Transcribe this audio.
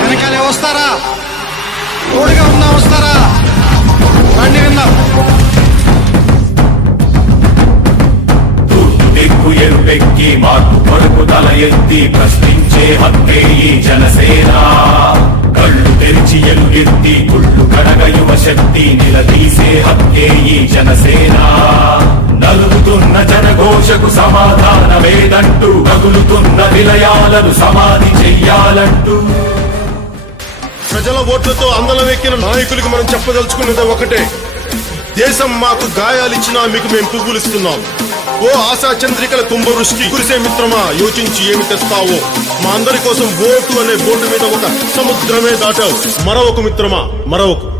వెనకాలే వస్తారా? తోడుగా ఉందా వస్తారా? రండి విందాం. దిక్కు ఎరుపెక్కి మార్పు కొరకు తల ఎత్తి ప్రశ్నించే హక్కే ఈ జనసేన. కళ్ళు తెరిచి ఎలుగెత్తి కుళ్ళు కడగ యువ శక్తి నిలదీసే హక్కే ఈ జనసేన. నలుగుతున్న జనఘోషకు సమాధానమేదంటూ తగులుతున్న విలయాలను సమాధి చెయ్యాలంటూ. ప్రజల ఓట్లతో అందలం ఎక్కిన నాయకులకి మనం చెప్పదలుచుకున్నది ఒకటే, దేశం మాకు గాయాలిచ్చినా మీకు మేము పువ్వులిస్తున్నాం. ఓ ఆశా చంద్రికల కుంభవృష్టి కురిసే మిత్రమా, యోచించి ఏమి తెస్తావో. మా అందరి కోసం ఓటు అనే బోటు మీద ఒక సముద్రమే దాటావు. మరొక మిత్రమా, మరొక